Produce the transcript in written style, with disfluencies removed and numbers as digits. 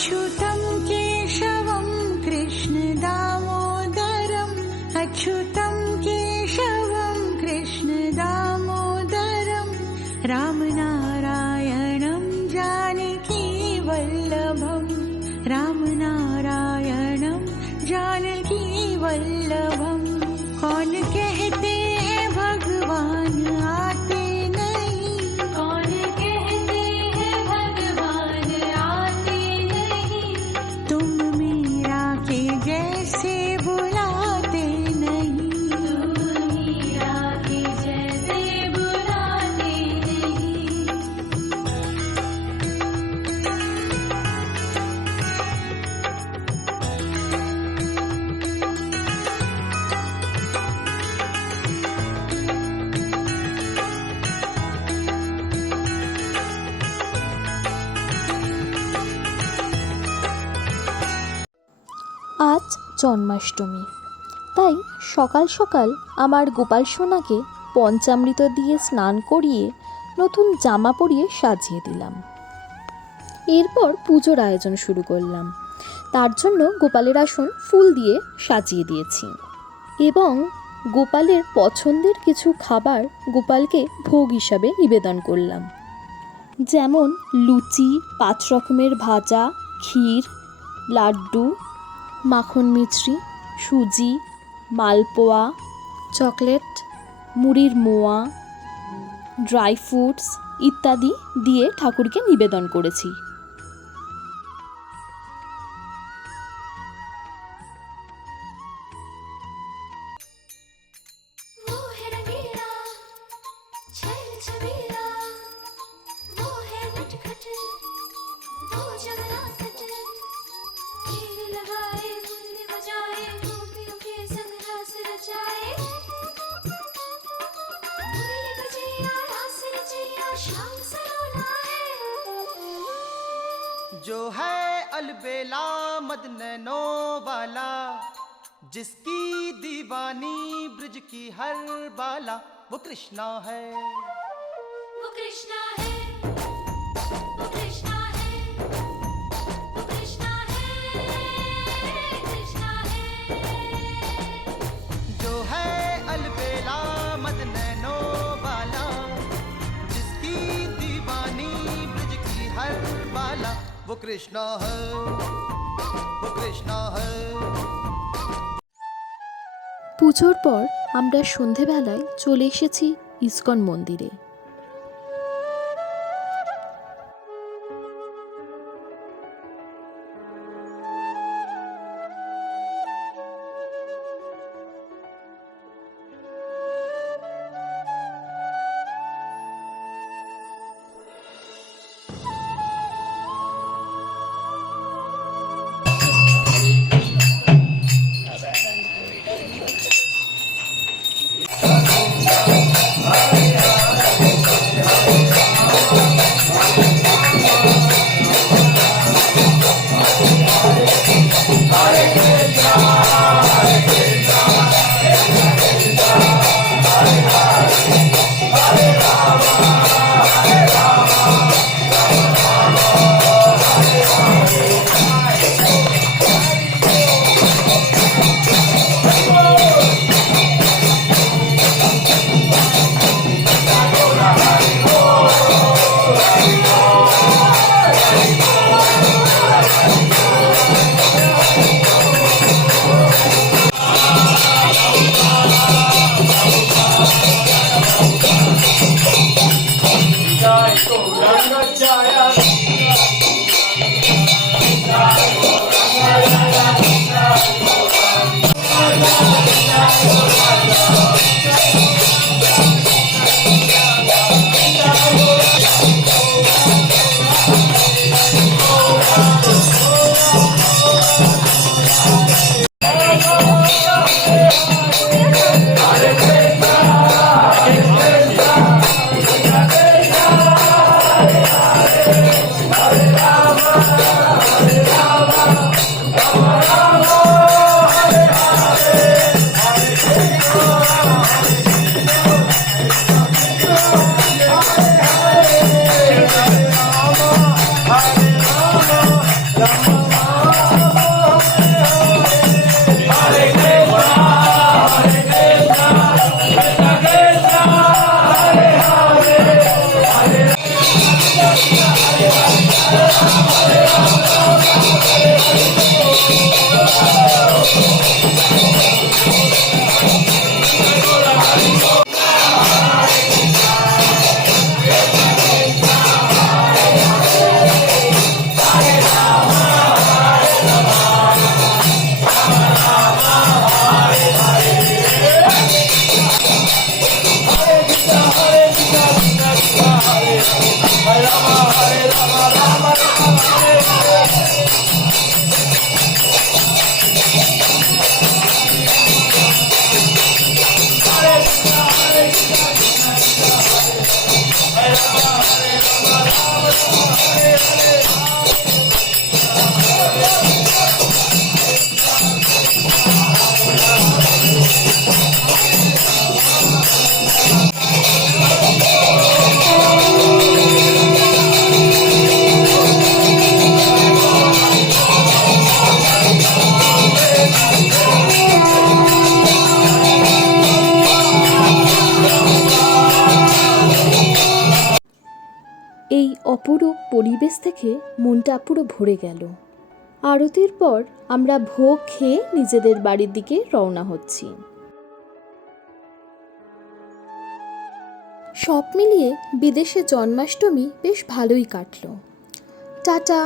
अच्युतं केशवं कृष्ण दामोदरम् अच्युतं केशवं कृष्ण दामोदरम् रामनारायणं जानकी वल्लभम् रामनारायणं जानकी वल्लभम्। कौन कहते हैं भगवान आते नहीं, कौन कहते हैं भगवान आते नहीं, तुम मीरा के जैसे बुलाते नहीं, तुम मीरा के जैसे बुलाते नहीं। আজ জন্মাষ্টমী, তাই সকাল সকাল আমার গোপাল সোনাকে পঞ্চামৃত দিয়ে স্নান করিয়ে নতুন জামা পরিয়ে সাজিয়ে দিলাম। এরপর পুজোর আয়োজন শুরু করলাম। তার জন্য গোপালের আসন ফুল দিয়ে সাজিয়ে দিয়েছি এবং গোপালের পছন্দের কিছু খাবার গোপালকে ভোগ হিসাবে নিবেদন করলাম, যেমন লুচি, 5 রকমের ভাজা, ক্ষীর, লাড্ডু, মাখন মিছরি, সুজি, মালপোয়া, চকলেট, মুড়ির মোয়া, ড্রাই ফ্রুটস ইত্যাদি দিয়ে ঠাকুরকে নিবেদন করেছি। जो है अलबेला मदनैनो वाला, जिसकी दीवानी ब्रिज की हर बाला, वो कृष्णा है, वो कृष्णा है, वो कृष्णा है, वो कृष्णा है, कृष्णा है। जो है अलबेला मदनैनो वाला, जिसकी दीवानी ब्रिज की हर बाला, वो कृष्णा है, वो कृष्णा है। পুজোর পর আমরা সন্ধেবেলায় চলে এসেছি ইসকন মন্দিরে। এই অপরূপ পরিবেশ থেকে মনটা পুরো ভরে গেল। আরতির পর আমরা ভোগ খেয়ে নিজেদের বাড়ির দিকে রওনা হচ্ছি। সব মিলিয়ে বিদেশে জন্মাষ্টমী বেশ ভালোই কাটলো। টাটা।